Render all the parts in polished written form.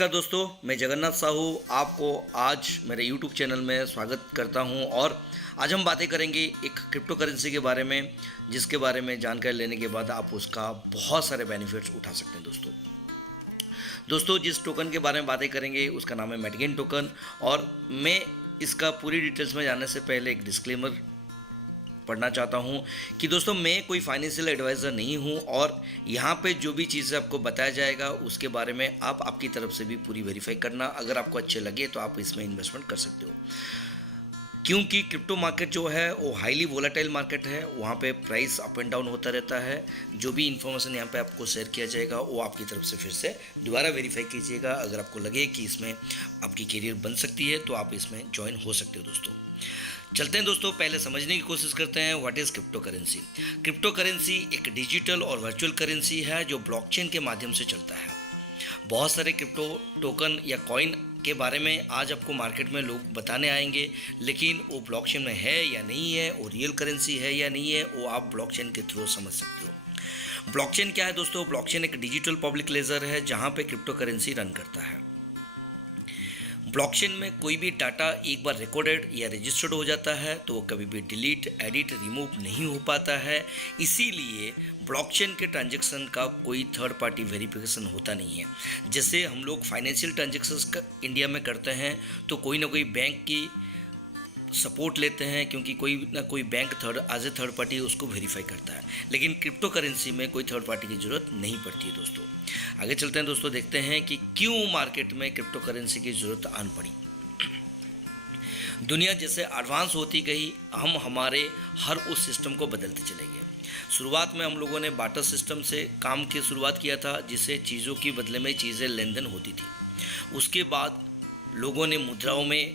नमस्कार दोस्तों, मैं जगन्नाथ साहू आपको आज मेरे YouTube चैनल में स्वागत करता हूं। और आज हम बातें करेंगे एक क्रिप्टो करेंसी के बारे में, जिसके बारे में जानकारी लेने के बाद आप उसका बहुत सारे बेनिफिट्स उठा सकते हैं। दोस्तों जिस टोकन के बारे में बातें करेंगे उसका नाम है मैटगेन टोकन। और मैं इसका पूरी डिटेल्स में जानने से पहले एक डिस्क्लेमर पढ़ना चाहता हूं कि दोस्तों मैं कोई फाइनेंशियल एडवाइज़र नहीं हूं और यहाँ पे जो भी चीज़ें आपको बताया जाएगा उसके बारे में आप आपकी तरफ से भी पूरी वेरीफाई करना। अगर आपको अच्छे लगे तो आप इसमें इन्वेस्टमेंट कर सकते हो, क्योंकि क्रिप्टो मार्केट जो है वो हाईली वोलेटाइल मार्केट है। वहाँ पे प्राइस अप एंड डाउन होता रहता है। जो भी इन्फॉर्मेशन यहाँ पे आपको शेयर किया जाएगा वो आपकी तरफ से फिर से दोबारा वेरीफाई कीजिएगा। अगर आपको लगे कि इसमें आपकी करियर बन सकती है तो आप इसमें ज्वाइन हो सकते हो। दोस्तों चलते हैं दोस्तों, पहले समझने की कोशिश करते हैं what is crypto currency. Crypto currency एक डिजिटल और वर्चुअल करेंसी है जो ब्लॉकचेन के माध्यम से चलता है। बहुत सारे क्रिप्टो टोकन या कॉइन के बारे में आज आपको मार्केट में लोग बताने आएंगे, लेकिन वो ब्लॉकचेन में है या नहीं है, वो रियल करेंसी है या नहीं है, वो आप ब्लॉकचेन के थ्रू समझ सकते हो। ब्लॉकचेन क्या है दोस्तों? ब्लॉकचेन एक डिजिटल पब्लिक लेजर है जहाँ पे क्रिप्टो करेंसी रन करता है। ब्लॉकचेन में कोई भी डाटा एक बार रिकॉर्डेड या रजिस्टर्ड हो जाता है तो वो कभी भी डिलीट, एडिट, रिमूव नहीं हो पाता है। इसीलिए ब्लॉकचेन के ट्रांजैक्शन का कोई थर्ड पार्टी वेरिफिकेशन होता नहीं है। जैसे हम लोग फाइनेंशियल ट्रांजैक्शंस इंडिया में करते हैं तो कोई ना कोई बैंक की सपोर्ट लेते हैं, क्योंकि कोई ना कोई bank as a third party उसको वेरीफाई करता है। लेकिन क्रिप्टो करेंसी में कोई थर्ड पार्टी की ज़रूरत नहीं पड़ती है। दोस्तों आगे चलते हैं दोस्तों, देखते हैं कि क्यों मार्केट में क्रिप्टो करेंसी की ज़रूरत आन पड़ी। दुनिया जैसे एडवांस होती गई, हम हमारे हर उस सिस्टम को बदलते चले गए। शुरुआत में हम लोगों ने बाटर सिस्टम से काम की शुरुआत किया था, जिससे चीज़ों की बदले में चीज़ें लेन देन होती थी। उसके बाद लोगों ने मुद्राओं में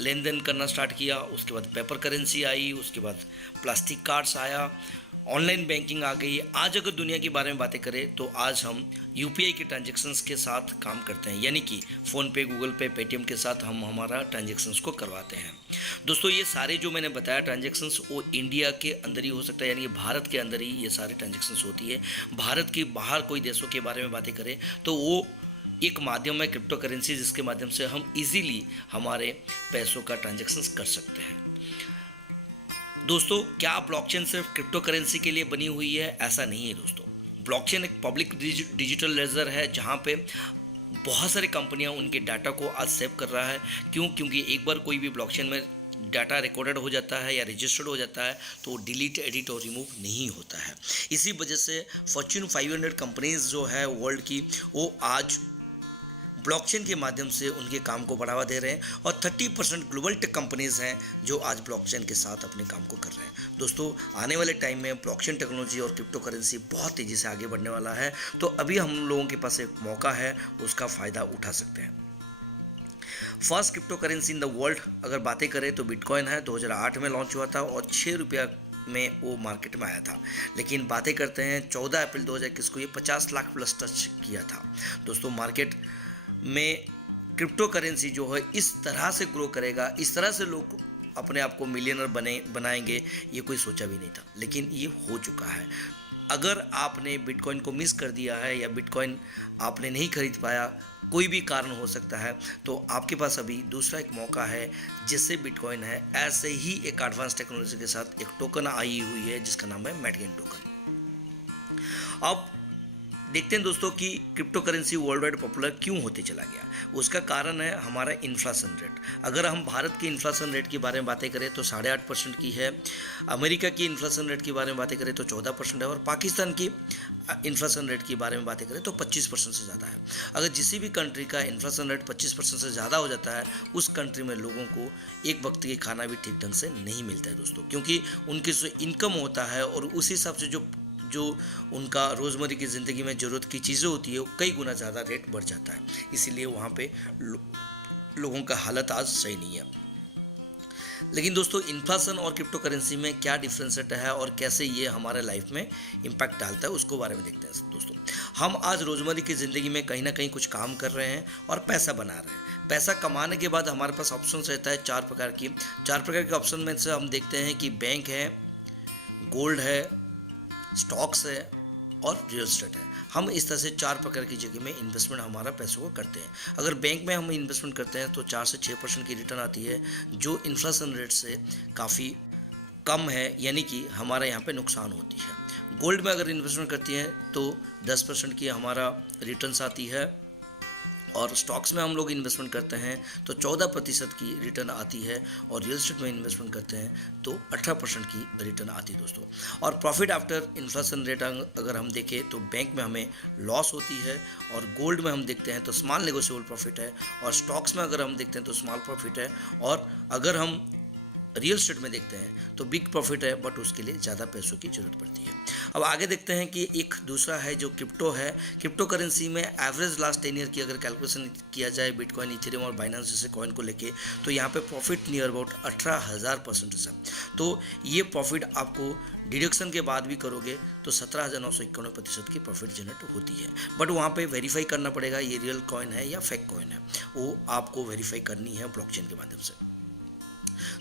लेन देन करना स्टार्ट किया। उसके बाद पेपर करेंसी आई, उसके बाद प्लास्टिक कार्ड्स आया, ऑनलाइन बैंकिंग आ गई। आज अगर दुनिया के बारे में बातें करें तो आज हम यूपीआई के ट्रांजैक्शंस के साथ काम करते हैं, यानी कि फ़ोनपे, गूगल पे, पेटीएम के साथ हम हमारा ट्रांजैक्शंस को करवाते हैं। दोस्तों ये सारे जो मैंने बताया ट्रांजैक्शंस वो इंडिया के अंदर ही हो सकता है, यानी कि भारत के अंदर ही ये सारे ट्रांजैक्शंस होती है। भारत के बाहर कोई देशों के बारे में बातें करें तो वो एक माध्यम है क्रिप्टो करेंसी, जिसके माध्यम से हम इजीली हमारे पैसों का ट्रांजैक्शंस कर सकते हैं। दोस्तों क्या ब्लॉकचेन सिर्फ क्रिप्टो करेंसी के लिए बनी हुई है? ऐसा नहीं है दोस्तों। ब्लॉकचेन एक पब्लिक डिजिटल लेजर है जहां पे बहुत सारी कंपनियां उनके डाटा को आज सेव कर रहा है। क्योंकि एक बार कोई भी ब्लॉकचेन में डाटा रिकॉर्डेड हो जाता है या रजिस्टर्ड हो जाता है तो डिलीट, एडिट और रिमूव नहीं होता है। इसी वजह से फॉर्च्यून 500 कंपनीज जो है वर्ल्ड की, वो आज ब्लॉकचेन के माध्यम से उनके काम को बढ़ावा दे रहे हैं। और 30% ग्लोबल टेक कंपनीज़ हैं जो आज ब्लॉकचेन के साथ अपने काम को कर रहे हैं। दोस्तों आने वाले टाइम में ब्लॉकचेन टेक्नोलॉजी और क्रिप्टो करेंसी बहुत तेज़ी से आगे बढ़ने वाला है, तो अभी हम लोगों के पास एक मौका है, उसका फ़ायदा उठा सकते हैं। First crypto currency in the world अगर बातें करें तो बिटकॉइन है। 2008 में लॉन्च हुआ था और 6 रुपया में वो मार्केट में आया था। लेकिन बातें करते हैं 14 अप्रैल 2021 को ये 50 लाख प्लस टच किया था। दोस्तों मार्केट में क्रिप्टो करेंसी जो है इस तरह से ग्रो करेगा, इस तरह से लोग अपने आप को मिलियनर बनाएंगे, ये कोई सोचा भी नहीं था, लेकिन ये हो चुका है। अगर आपने बिटकॉइन को मिस कर दिया है या बिटकॉइन आपने नहीं खरीद पाया, कोई भी कारण हो सकता है, तो आपके पास अभी दूसरा एक मौका है जिससे बिटकॉइन है। ऐसे ही एक एडवांस टेक्नोलॉजी के साथ एक टोकन आई हुई है जिसका नाम है मैटगेन टोकन। अब देखते हैं दोस्तों कि crypto currency world wide popular क्यों होते चला गया। उसका कारण है हमारा इन्फ्लेशन रेट। अगर हम भारत की इन्फ्लेशन रेट के बारे में बातें करें तो 8.5% की है। अमेरिका की इन्फ्लेशन रेट के बारे में बातें करें तो 14% है। और पाकिस्तान की इन्फ्लेशन रेट के बारे में बातें करें तो 25% से ज़्यादा है। अगर किसी भी कंट्री का इन्फ्लेशन रेट 25% से ज़्यादा हो जाता है, उस कंट्री में लोगों को एक वक्त के खाना भी ठीक ढंग से नहीं मिलता है दोस्तों, क्योंकि उनकी जो इनकम होता है और उस हिसाब से जो उनका रोज़मर्रा की ज़िंदगी में ज़रूरत की चीज़ें होती है वो कई गुना ज़्यादा रेट बढ़ जाता है। इसीलिए वहाँ पे लोगों का हालत आज सही नहीं है। लेकिन दोस्तों इन्फ्लेशन और क्रिप्टो करेंसी में क्या डिफरेंस है और कैसे ये हमारे लाइफ में इम्पैक्ट डालता है, उसको बारे में देखते हैं दोस्तों। हम आज रोज़मर्रा की ज़िंदगी में कहीं ना कहीं कुछ काम कर रहे हैं और पैसा बना रहे हैं। पैसा कमाने के बाद हमारे पास ऑप्शन रहता है चार प्रकार के ऑप्शन में से हम देखते हैं कि बैंक है, गोल्ड है, स्टॉक्स है और रियल एस्टेट है। हम इस तरह से 4 प्रकार की जगह में इन्वेस्टमेंट हमारा पैसों को करते हैं। अगर बैंक में हम इन्वेस्टमेंट करते हैं तो 4 से 6% की रिटर्न आती है, जो इन्फ्लेशन रेट से काफ़ी कम है, यानी कि हमारा यहाँ पे नुकसान होती है। गोल्ड में अगर इन्वेस्टमेंट करती हैं तो 10% की हमारा रिटर्न्स आती है, और स्टॉक्स में हम लोग इन्वेस्टमेंट करते हैं तो 14% की रिटर्न आती है, और रियल एस्टेट में इन्वेस्टमेंट करते हैं तो 18% की रिटर्न आती है दोस्तों। और प्रॉफिट आफ्टर इन्फ्लेशन रेट अगर हम देखें तो बैंक में हमें लॉस होती है, और गोल्ड में हम देखते हैं तो स्मॉल नेगोशिएबल प्रॉफिट है, और स्टॉक्स में अगर हम देखते हैं तो स्मॉल प्रॉफिट है, और अगर हम रियल एस्टेट में देखते हैं तो बिग प्रॉफिट है, बट उसके लिए ज़्यादा पैसों की ज़रूरत पड़ती है। अब आगे देखते हैं कि एक दूसरा है जो क्रिप्टो है। क्रिप्टो करेंसी में एवरेज लास्ट 10 ईयर की अगर कैलकुलेशन किया जाए बिटकॉइन, इथेरियम और बाइनेंस जैसे कॉइन को लेके, तो यहाँ पे प्रॉफिट नियर अबाउट 18,000% है। तो ये प्रॉफिट आपको डिडक्शन के बाद भी करोगे तो 17,991% की प्रॉफिट जनरेट होती है, बट वहाँ पे वेरीफाई करना पड़ेगा ये रियल कॉइन है या फेक कॉइन है, वो आपको वेरीफाई करनी है ब्लॉकचेन के माध्यम से।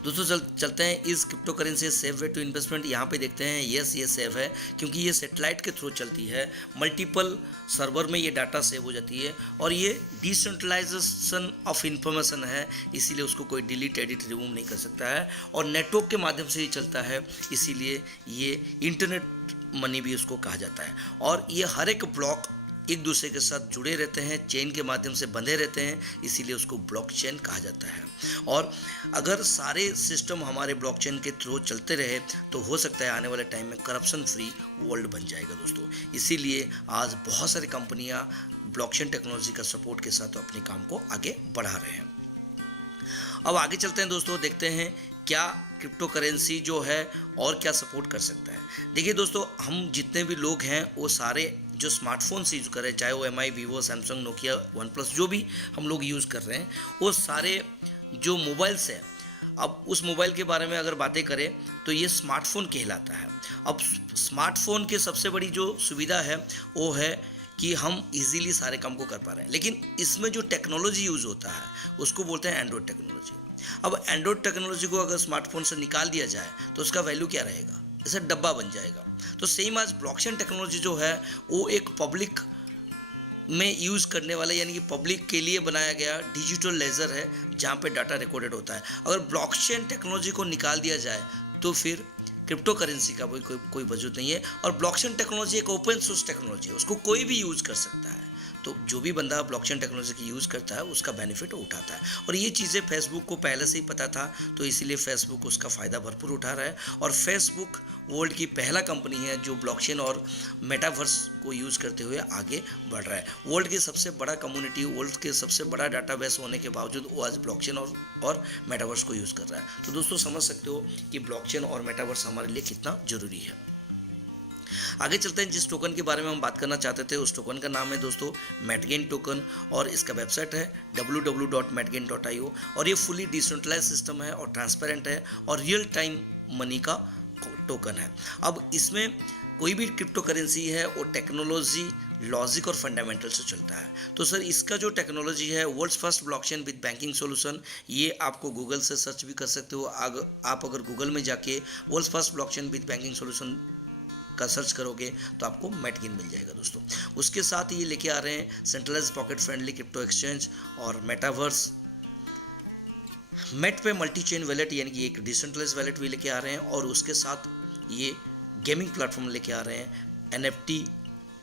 दोस्तों चलते हैं इस crypto currency safe way to investment. यहाँ पे देखते हैं यस ये सेफ है, क्योंकि ये सैटेलाइट के थ्रू चलती है, मल्टीपल सर्वर में ये डाटा सेव हो जाती है, और ये डिसेंट्रलाइजेशन ऑफ इंफॉर्मेशन है, इसीलिए उसको कोई डिलीट एडिट रिमूव नहीं कर सकता है, और नेटवर्क के माध्यम से ही चलता है, इसीलिए ये इंटरनेट मनी भी उसको कहा जाता है। और ये हर एक ब्लॉक एक दूसरे के साथ जुड़े रहते हैं, चेन के माध्यम से बंधे रहते हैं, इसीलिए उसको ब्लॉकचेन कहा जाता है। और अगर सारे सिस्टम हमारे ब्लॉकचेन के थ्रू चलते रहे तो हो सकता है आने वाले टाइम में करप्शन फ्री वर्ल्ड बन जाएगा दोस्तों। इसीलिए आज बहुत सारी कंपनियां ब्लॉकचेन टेक्नोलॉजी का सपोर्ट के साथ अपने काम को आगे बढ़ा रहे हैं। अब आगे चलते हैं दोस्तों, देखते हैं क्या क्रिप्टो करेंसी जो है और क्या सपोर्ट कर सकता है। देखिए दोस्तों, हम जितने भी लोग हैं वो सारे जो स्मार्टफोन्स यूज़ कर रहे हैं, चाहे वो MI, Vivo, Samsung, Nokia, one plus, जो भी हम लोग यूज़ कर रहे हैं, वो सारे जो मोबाइल्स हैं, अब उस मोबाइल के बारे में अगर बातें करें तो ये स्मार्टफोन कहलाता है। अब स्मार्टफोन की सबसे बड़ी जो सुविधा है वो है कि हम इजीली सारे काम को कर पा रहे हैं, लेकिन इसमें जो टेक्नोलॉजी यूज़ होता है उसको बोलते हैं एंड्रॉयड टेक्नोलॉजी। अब एंड्रॉयड टेक्नोलॉजी को अगर स्मार्टफोन से निकाल दिया जाए तो उसका वैल्यू क्या रहेगा, जैसे डब्बा बन जाएगा। तो सेम आज ब्लॉकचेन टेक्नोलॉजी जो है वो एक पब्लिक में यूज़ करने वाला, यानी कि पब्लिक के लिए बनाया गया डिजिटल लेजर है जहाँ पे डाटा रिकॉर्डेड होता है। अगर ब्लॉकचेन टेक्नोलॉजी को निकाल दिया जाए तो फिर क्रिप्टो करेंसी का कोई वजूद नहीं है। और ब्लॉकचेन टेक्नोलॉजी एक ओपन सोर्स टेक्नोलॉजी है, उसको कोई भी यूज़ कर सकता है, तो जो भी बंदा ब्लॉकचेन टेक्नोलॉजी की यूज़ करता है उसका बेनिफिट उठाता है। और ये चीज़ें फेसबुक को पहले से ही पता था, तो इसीलिए फेसबुक उसका फ़ायदा भरपूर उठा रहा है। और फेसबुक वर्ल्ड की पहला कंपनी है जो ब्लॉकचेन और मेटावर्स को यूज़ करते हुए आगे बढ़ रहा है। वर्ल्ड की सबसे बड़ा कम्युनिटी, वर्ल्ड के सबसे बड़ा डाटाबेस होने के बावजूद वो आज ब्लॉकचेन और मेटावर्स को यूज़ कर रहा है। तो दोस्तों समझ सकते हो कि ब्लॉकचेन और मेटावर्स हमारे लिए कितना ज़रूरी है। आगे चलते हैं, जिस टोकन के बारे में हम बात करना चाहते थे उस टोकन का नाम है दोस्तों मैटगेन टोकन, और इसका वेबसाइट है www.matgain.io, और ये फुली डिसेंट्रलाइज सिस्टम है और ट्रांसपेरेंट है और रियल टाइम मनी का टोकन है। अब इसमें कोई भी क्रिप्टो करेंसी है वो टेक्नोलॉजी, लॉजिक और फंडामेंटल से चलता है। तो सर इसका जो टेक्नोलॉजी है world's first blockchain with banking solution, ये आपको गूगल से सर्च भी कर सकते हो। आप अगर गूगल में जाके world's first blockchain with banking solution का सर्च करोगे तो आपको मैटगेन मिल जाएगा दोस्तों। उसके साथ ये लेके आ रहे हैं centralised pocket friendly crypto exchange और मेटावर्स। मेट पे मल्टी चेन वैलेट यानी कि एक डिसेंट्रलाइज्ड वैलेट भी लेके आ रहे हैं, और उसके साथ ये गेमिंग प्लेटफॉर्म लेके आ रहे हैं NFT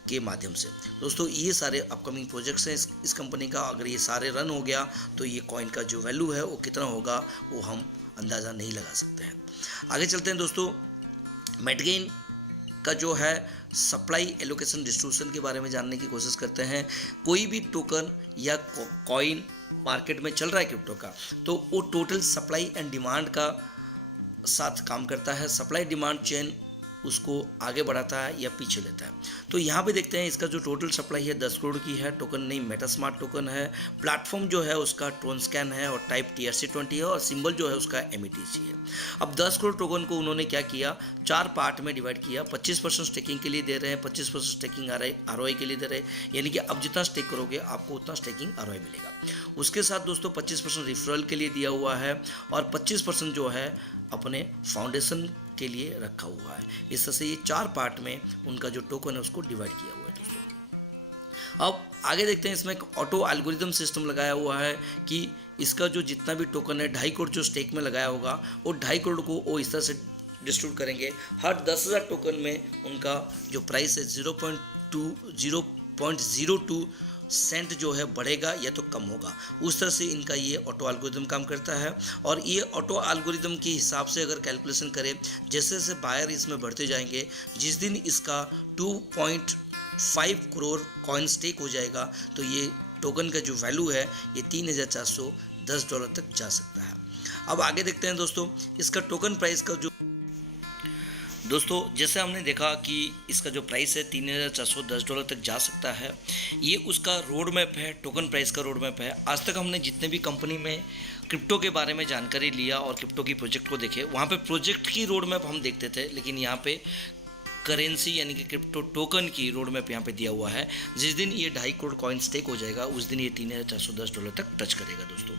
के माध्यम से। दोस्तों ये सारे अपकमिंग प्रोजेक्ट्स हैं इस कंपनी का। अगर ये सारे रन हो गया तो ये कॉइन का जो वैल्यू है वो कितना होगा वो हम अंदाज़ा नहीं लगा सकते हैं। आगे चलते हैं दोस्तों, मैटगेन का जो है सप्लाई एलोकेशन डिस्ट्रीब्यूशन के बारे में जानने की कोशिश करते हैं। कोई भी टोकन या कॉइन मार्केट में चल रहा है क्रिप्टो का, तो वो टोटल सप्लाई एंड डिमांड का साथ काम करता है। सप्लाई डिमांड चेन उसको आगे बढ़ाता है या पीछे लेता है। तो यहाँ पे देखते हैं इसका जो टोटल सप्लाई है 10 करोड़ की है। टोकन नहीं मेटास्मार्ट टोकन है। प्लेटफॉर्म जो है उसका ट्रोनस्कैन है और टाइप TRC20 है, और सिंबल जो है उसका METC है। अब 10 करोड़ टोकन को उन्होंने क्या किया, 4 पार्ट में डिवाइड किया। 25% स्टेकिंग के लिए दे रहे हैं, 25% स्टेकिंग ROI के लिए दे रहे हैं, यानी कि अब जितना स्टेक करोगे आपको उतना स्टेकिंग ROI मिलेगा। उसके साथ दोस्तों 25% रिफरल के लिए दिया हुआ है, और 25% जो है अपने फाउंडेशन के लिए रखा हुआ है। इस तरह से ये 4 पार्ट में उनका जो टोकन है उसको डिवाइड किया हुआ है दोस्तों। अब आगे देखते हैं, इसमें एक ऑटो एल्गोरिदम सिस्टम लगाया हुआ है कि इसका जो जितना भी टोकन है 2.5 करोड़ जो स्टेक में लगाया होगा वो 2.5 करोड़ को वो इस तरह से डिस्ट्रीब्यूट करेंगे। हर 10,000 टोकन में उनका जो प्राइस है 0.02 सेंट जो है बढ़ेगा या तो कम होगा। उस तरह से इनका ये ऑटो एल्गोरिदम काम करता है। और ये ऑटो एल्गोरिदम के हिसाब से अगर कैलकुलेशन करें, जैसे जैसे बायर इसमें बढ़ते जाएंगे, जिस दिन इसका 2.5 करोड़ कॉइन स्टेक हो जाएगा तो ये टोकन का जो वैल्यू है ये $3,410 तक जा सकता है। अब आगे देखते हैं दोस्तों, इसका टोकन प्राइस का जो दोस्तों जैसे हमने देखा कि इसका जो प्राइस है $3,410 तक जा सकता है। ये उसका रोड मैप है, टोकन प्राइस का रोड मैप है। आज तक हमने जितने भी कंपनी में क्रिप्टो के बारे में जानकारी लिया और क्रिप्टो की प्रोजेक्ट को देखे, वहाँ पे प्रोजेक्ट की रोड मैप हम देखते थे, लेकिन यहाँ पे करेंसी यानी कि क्रिप्टो टोकन की रोड मैप यहाँ पे दिया हुआ है। जिस दिन ये 2.5 करोड़ कॉइन स्टेक हो जाएगा उस दिन ये $3,410 तक टच करेगा दोस्तों।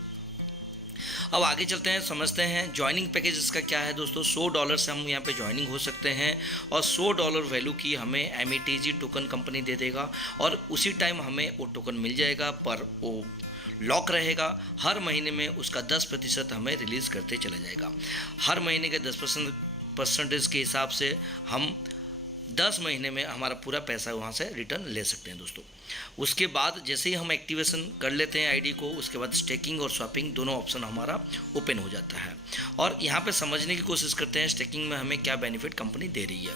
अब आगे चलते हैं, समझते हैं ज्वाइनिंग पैकेज इसका क्या है दोस्तों। $100 से हम यहाँ पे ज्वाइनिंग हो सकते हैं और $100 वैल्यू की हमें METG टोकन कंपनी दे देगा और उसी टाइम हमें वो टोकन मिल जाएगा, पर वो लॉक रहेगा। हर महीने में उसका 10% हमें रिलीज़ करते चला जाएगा। हर महीने के 10% के हिसाब से हम 10 महीने में हमारा पूरा पैसा वहाँ से रिटर्न ले सकते हैं दोस्तों। उसके बाद जैसे ही हम एक्टिवेशन कर लेते हैं आईडी को, उसके बाद स्टेकिंग और स्वैपिंग दोनों ऑप्शन हमारा ओपन हो जाता है। और यहाँ पे समझने की कोशिश करते हैं स्टेकिंग में हमें क्या बेनिफिट कंपनी दे रही है।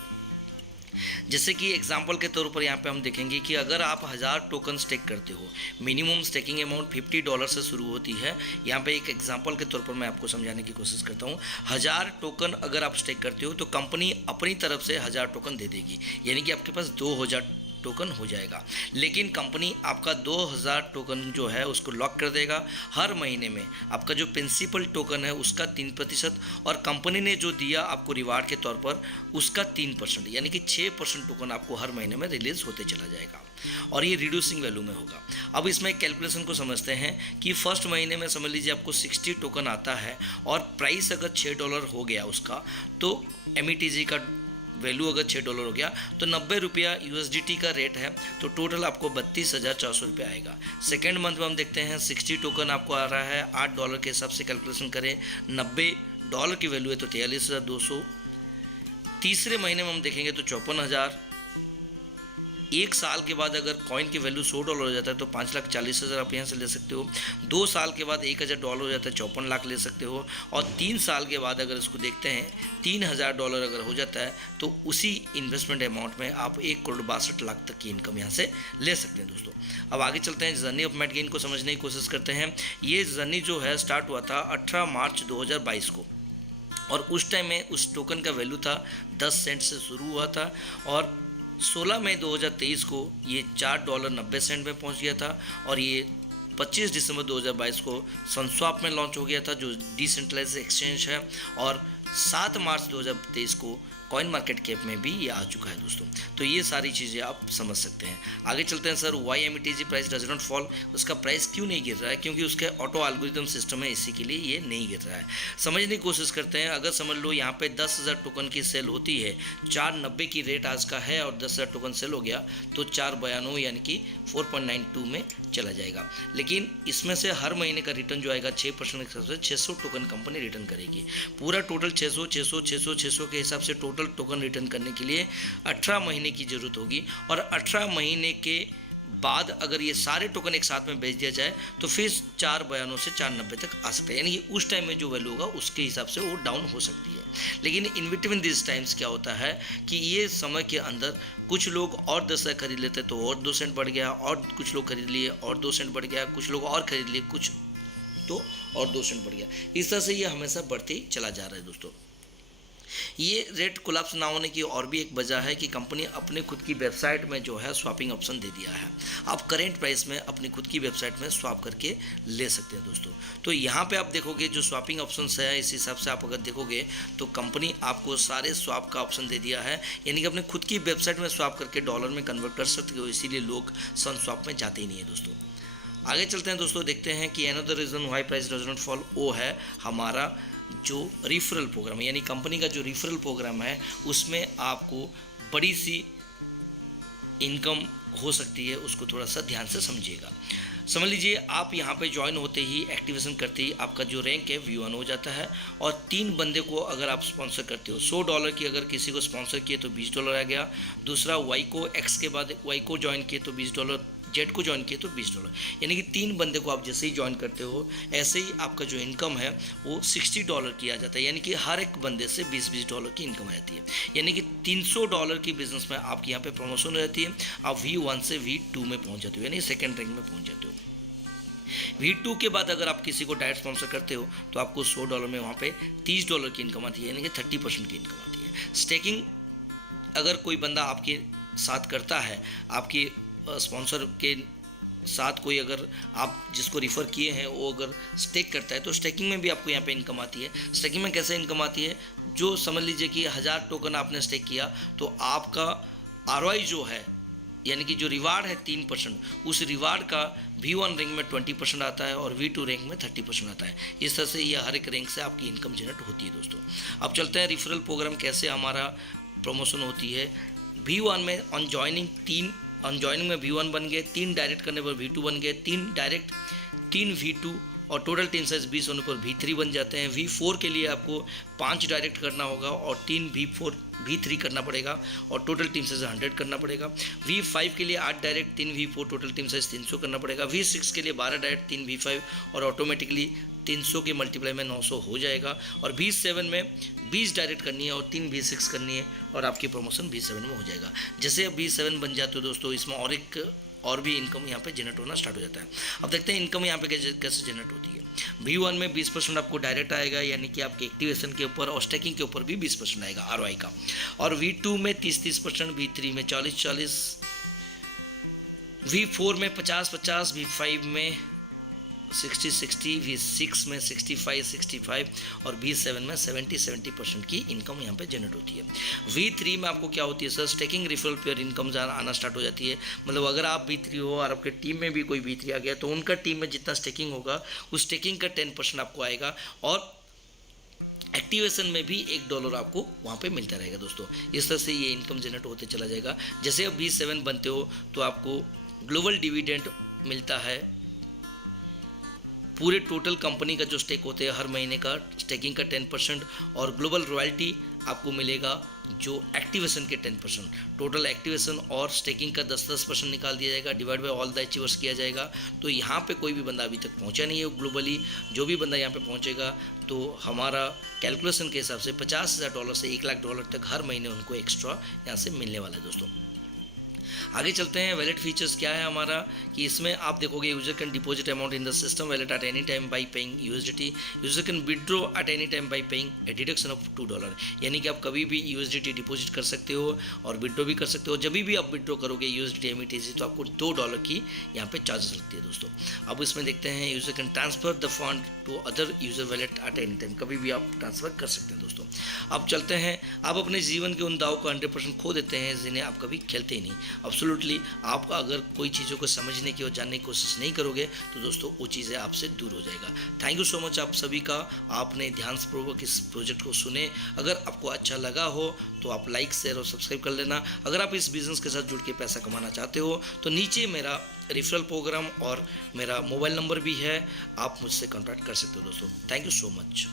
जैसे कि एग्जांपल के तौर पर यहाँ पे हम देखेंगे कि अगर आप 1000 टोकन स्टेक करते हो, मिनिमम स्टेकिंग अमाउंट $50 से शुरू होती है। यहाँ पे एक एग्जांपल के तौर पर मैं आपको समझाने की कोशिश करता हूँ। 1000 टोकन अगर आप स्टेक करते हो तो कंपनी अपनी तरफ से 1000 टोकन दे देगी, यानी कि आपके पास 2000 टोकन हो जाएगा। लेकिन कंपनी आपका 2000 टोकन जो है उसको लॉक कर देगा। हर महीने में आपका जो प्रिंसिपल टोकन है उसका 3% और कंपनी ने जो दिया आपको रिवार्ड के तौर पर उसका 3%, यानी कि 6% टोकन आपको हर महीने में रिलीज़ होते चला जाएगा और ये रिड्यूसिंग वैल्यू में होगा। अब इसमें कैलकुलेशन को समझते हैं कि फर्स्ट महीने में समझ लीजिए आपको 60 टोकन आता है और प्राइस अगर $6 हो गया उसका, तो METG का वैल्यू अगर $6 हो गया तो 90 रुपया USDT का रेट है, तो टोटल आपको 32,400 रुपये आएगा। सेकेंड मंथ में हम देखते हैं 60 टोकन आपको आ रहा है, $8 के हिसाब से कैलकुलेशन करें, $90 की वैल्यू है तो 43,200। तीसरे महीने में हम देखेंगे तो 54,000। एक साल के बाद अगर कॉइन की वैल्यू $100 हो जाता है तो 5,40,000 आप यहाँ से ले सकते हो। 2 साल के बाद $1,000 हो जाता है 54 लाख ले सकते हो। और 3 साल के बाद अगर इसको देखते हैं $3,000 अगर हो जाता है तो उसी इन्वेस्टमेंट अमाउंट में आप 1,62 लाख तक की इनकम यहाँ से ले सकते हैं दोस्तों। अब आगे चलते हैं, जर्नी ऑफ मैट गेन को समझने की कोशिश करते हैं। ये जर्नी जो है स्टार्ट हुआ था 18 मार्च 2022 को और उस टाइम में उस टोकन का वैल्यू था 10 सेंट से शुरू हुआ था और 16 मई 2023 को ये $4.90 में पहुंच गया था और ये 25 दिसंबर 2022 को सनस्वैप में लॉन्च हो गया था जो डिसेंट्रलाइज्ड एक्सचेंज है और 7 मार्च 2023 को कॉइन मार्केट कैप में भी ये आ चुका है दोस्तों। तो ये सारी चीज़ें आप समझ सकते हैं। आगे चलते हैं sir, why METG price does not fall, उसका प्राइस क्यों नहीं गिर रहा है? क्योंकि उसके ऑटो एल्गोरिथम सिस्टम है, इसी के लिए ये नहीं गिर रहा है। समझने की कोशिश करते हैं। अगर समझ लो यहाँ पे 10,000 टोकन की सेल होती है, 4.90 की रेट आज का है और 10,000 टोकन सेल हो गया तो 492 यानी कि 4.92 में चला जाएगा। लेकिन इसमें से हर महीने का रिटर्न जो आएगा 6% के हिसाब से 600 टोकन कंपनी रिटर्न करेगी। पूरा टोटल 600 के हिसाब से टोटल टोकन रिटर्न करने के लिए 18 महीने की ज़रूरत होगी और 18 महीने के बाद अगर ये सारे टोकन एक साथ में बेच दिया जाए तो फिर 492 से 490 तक आ सकता है, यानी कि उस टाइम में जो वैल्यू होगा उसके हिसाब से वो डाउन हो सकती है। लेकिन इन बिटवीन दिस टाइम्स क्या होता है कि ये समय के अंदर कुछ लोग और 10 खरीद लेते तो और 2 सेंट बढ़ गया, और कुछ लोग खरीद लिए और 2 सेंट बढ़ गया, कुछ लोग और खरीद लिए कुछ तो और 2 सेंट बढ़ गया। इस तरह से ये हमेशा बढ़ते ही चला जा रहा है दोस्तों। ये रेट कोलैप्स ना होने की और भी एक वजह है कि कंपनी अपने खुद की वेबसाइट में जो है स्वैपिंग ऑप्शन दे दिया है। आप करेंट प्राइस में अपनी खुद की वेबसाइट में स्वैप करके ले सकते हैं दोस्तों। तो यहाँ पे आप देखोगे जो स्वैपिंग ऑप्शन है, इस हिसाब से आप अगर देखोगे तो कंपनी आपको सारे स्वैप का ऑप्शन दे दिया है, यानी कि अपने खुद की वेबसाइट में स्वैप करके डॉलर में कन्वर्ट कर सकते हो, इसीलिए लोग सन स्वैप में जाते ही नहीं है दोस्तों। आगे चलते हैं दोस्तों, देखते हैं कि another reason why price does not fall, वो है हमारा जो रिफरल प्रोग्राम है, यानी कंपनी का जो रिफरल प्रोग्राम है उसमें आपको बड़ी सी इनकम हो सकती है, उसको थोड़ा सा ध्यान से समझिएगा। समझ लीजिए आप यहाँ पे ज्वाइन होते ही, एक्टिवेशन करते ही आपका जो रैंक है V1 हो जाता है, और 3 बंदे को अगर आप स्पॉन्सर करते हो, $100 की अगर किसी को स्पॉन्सर किए तो $20 आ गया, दूसरा Y को X के बाद Y को ज्वाइन किए तो $20, Z को ज्वाइन किए तो $20, यानी कि 3 बंदे को आप जैसे ही ज्वाइन करते हो ऐसे ही आपका जो इनकम है वो $60 की आ जाता है, यानी कि हर एक बंदे से $20 की इनकम रहती है, यानी कि $300 की बिजनेस में आपकी यहाँ पे प्रमोशन रहती है। आप V1 से V2 में पहुँच जाते हो, यानी सेकेंड रैंक में पहुँच जाते हो। V2 के बाद अगर आप किसी को डायरेक्ट स्पॉन्सर करते हो तो आपको $100 में वहाँ पे $30 की इनकम आती है, यानी कि 30% की इनकम आती है। स्टेकिंग अगर कोई बंदा आपके साथ करता है, आपकी स्पॉन्सर के साथ कोई अगर आप जिसको रिफ़र किए हैं वो अगर स्टेक करता है तो स्टेकिंग में भी आपको यहाँ पे इनकम आती है। स्टेकिंग में कैसे इनकम आती है, जो समझ लीजिए कि 1000 टोकन आपने स्टेक किया तो आपका ROI जो है, यानी कि जो रिवार्ड है 3%, उस रिवार्ड का V1 रैंक में 20% आता है और V2 रैंक में 30% आता है। इस तरह से ये हर एक रैंक से आपकी इनकम जनरेट होती है दोस्तों। अब चलते हैं रिफरल प्रोग्राम कैसे हमारा प्रमोशन होती है। V1 में ऑन ज्वाइनिंग में V1 बन गए, 3 डायरेक्ट करने पर V2 बन गए, 3 डायरेक्ट 3 V2 और टोटल टीम साइज 20 होने पर V3 बन जाते हैं। V4 के लिए आपको 5 डायरेक्ट करना होगा और 3 V3 करना पड़ेगा और टोटल टीम साइज 100 करना पड़ेगा। V5 के लिए 8 direct 3 V4 total team size 300 करना पड़ेगा। V6 के लिए 12 डायरेक्ट 3 V5 और ऑटोमेटिकली 300 के मल्टीप्लाई में 900 हो जाएगा। और V7 में 20 डायरेक्ट करनी है और 3 V6 करनी है और आपकी प्रमोशन V7 में हो जाएगा। जैसे अब V7 बन जाते हो दोस्तों, इसमें और भी इनकम यहाँ पे जनरेट होना स्टार्ट हो जाता है। अब देखते हैं इनकम यहाँ पे कैसे जनरेट होती है। V1 में 20% आपको डायरेक्ट आएगा, यानी कि आपके एक्टिवेशन के ऊपर और स्टेकिंग के ऊपर भी 20% आएगा ROI का। और V2 में 30%, V3 में 40%, V4 में 50%, V5 में 60-60, V6 में 65-65 और V7 में 70% की इनकम यहाँ पे जनरेट होती है। V3 में आपको क्या होती है सर, स्टेकिंग रिफरल पर इनकम आना स्टार्ट हो जाती है। मतलब अगर आप V3 हो और आपके टीम में भी कोई V3 आ गया तो उनका टीम में जितना स्टेकिंग होगा उस स्टेकिंग का 10% आपको आएगा और एक्टिवेशन में भी $1 आपको वहाँ पे मिलता रहेगा दोस्तों। इस तरह से ये इनकम जनरेट होते चला जाएगा। जैसे अब V7 बनते हो तो आपको ग्लोबल डिविडेंड मिलता है, पूरे टोटल कंपनी का जो स्टेक होते हैं हर महीने का स्टेकिंग का 10% और ग्लोबल रॉयल्टी आपको मिलेगा जो एक्टिवेशन के 10%। टोटल एक्टिवेशन और स्टेकिंग का 10% निकाल दिया जाएगा, divide by all the achievers किया जाएगा। तो यहाँ पे कोई भी बंदा अभी तक पहुँचा नहीं है ग्लोबली, जो भी बंदा यहाँ पे पहुँचेगा तो हमारा कैलकुलेशन के हिसाब से $50,000 से $1,00,000 तक हर महीने उनको एक्स्ट्रा यहाँ से मिलने वाला है दोस्तों। आगे चलते हैं। वैलेट फीचर्स क्या है हमारा, कि इसमें आप देखोगे user can deposit amount in the system wallet at any time by paying USDT, user can withdraw eight any time by paying A deduction of $2, यानी कि आप कभी भी USDT डिपॉजिट कर सकते हो और विड्रॉ भी कर सकते हो। जब भी आप विड्रॉ करोगे USDT METC तो आपको $2 की यहाँ पे चार्जेस लगती है दोस्तों। अब इसमें देखते हैं user can transfer the fund to other user wallet at any time, कभी भी आप ट्रांसफर कर सकते हैं दोस्तों। अब चलते हैं, आप अपने जीवन के उन दावों को 100% खो देते हैं जिन्हें आप कभी खेलते ही नहीं। एब्सोल्युटली आप अगर कोई चीज़ों को समझने की और जानने की कोशिश नहीं करोगे तो दोस्तों वो चीज़ें आपसे दूर हो जाएगा। थैंक यू सो मच आप सभी का, आपने ध्यानपूर्वक इस प्रोजेक्ट को सुने। अगर आपको अच्छा लगा हो तो आप लाइक शेयर और सब्सक्राइब कर लेना। अगर आप इस बिज़नेस के साथ जुड़ के पैसा कमाना चाहते हो तो नीचे मेरा रेफरल प्रोग्राम और मेरा मोबाइल नंबर भी है, आप मुझसे कॉन्टैक्ट कर सकते हो दोस्तों। Thank you so much.